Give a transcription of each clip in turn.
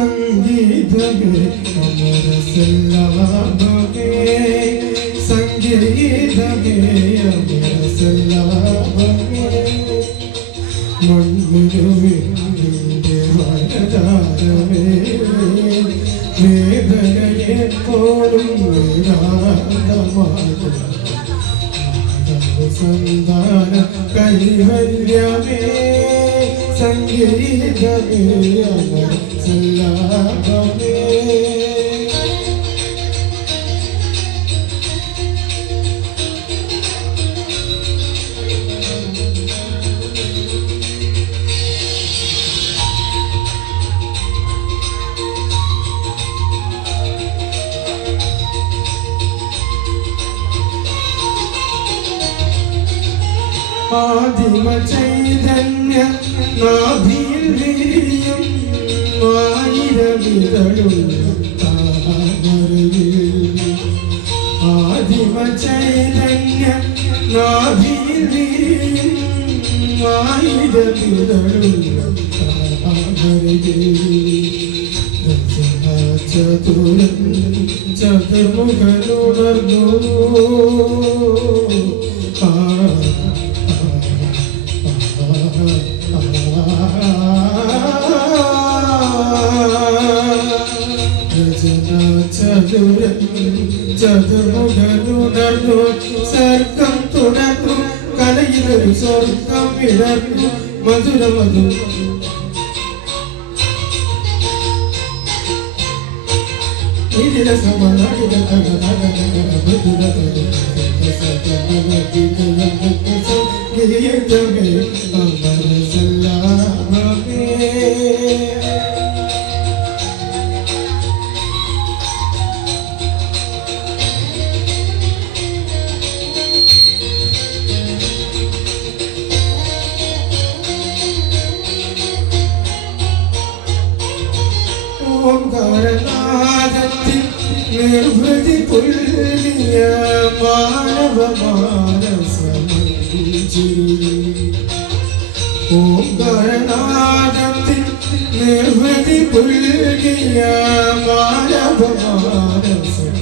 സംഗീതമേ അമര സല്ലാമേ സംഗീതമേ അമര സല്ലാമേ മൺമുരുവിന്റെ വനതാരമേ വേദനയെ പോലും വേദാന്തമാകും സന്താന കൈവല്യമേ സംഗീതമേ അമര സല്ലാമേ ആദിമ ചൈതന്യ നാഭിയിൽ വിരിയും ആയിരവിതളുള്ള താമരയിൽ ആദിമ ചൈതന്യ നാഭിയിൽ വിരിയും ആയിരവിതളുള്ള താമരയിൽ ചതുർമുഖനുണർന്നു ചതുർമുഖനുണർന്നു സർക്കം തുടർന്നു കലയിലൊരു സ്വർഗം വിടർന്നു മധുരമധു ഓംകാരനാദത്തിൽ നിർവൃതി പുല്ലിയ മാനവ മാനസമഞ്ജരി ഓംകാരനാദത്തിൽ നിർവൃതി പുല്ലിയ മാനവ മാനസമഞ്ജരി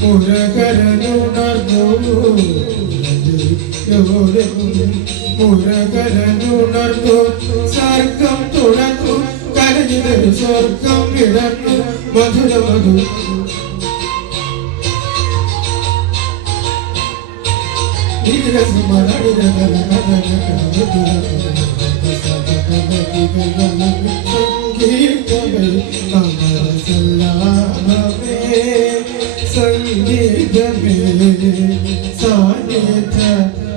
മുരകരനുണർന്നു മുരകരനുണർന്നു സർക്കം തുറന്നു കരഞ്ഞിതൊരു സ്വർഗം വിടർന്നു മധുരമധു സംഗീതമേ സാന്നിധ്യ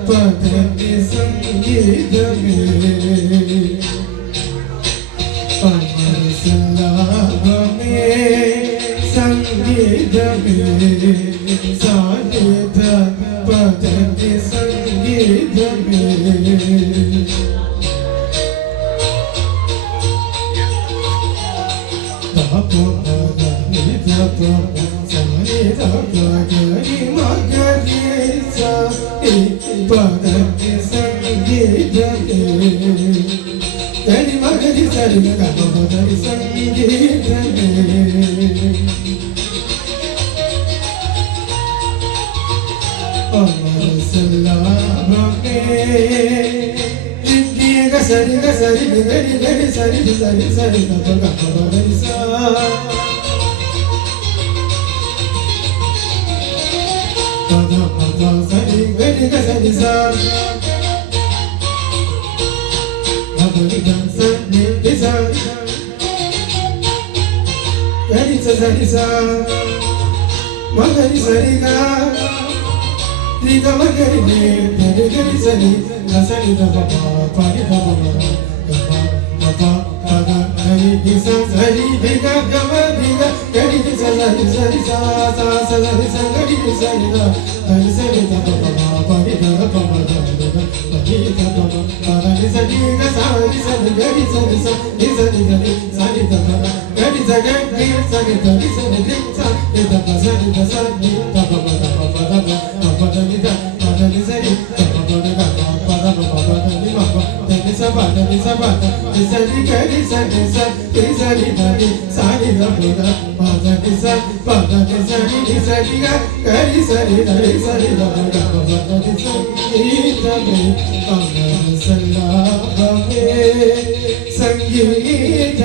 പദമേ സംഗീതമേ അമര സല്ലാമേ സംഗീതമേ സാന്നിധ്യ പദമേ സംഗീതമേ Magari sariga, liga magari ne, magari sari, nasari da papa, pari da papa, papa, papa, papa. sari di sa sari di ga ga ma di ga gari di sa sari sari sa sa sa sari sa gari di sari da sari sari da pa pa pa di da pa pa da da pa di da pa pa pa di sa di ga sa di sa di gari sa di sa di sa di gari sa di da pa gari sa gari sa di da di sa di sa di da pa sa di da sa di da pa pa da pa pa da pa da di da pa da di sa di da pa pa da pa da pa pa da di ma pa da di sa pa da di sa pa di sa di gari sa di sa di da di sa di da pa da pa da di sa pa da di sa di ga gari sa di da di sa di da pa da pa da di sa di da di Amar Sallam Sangeet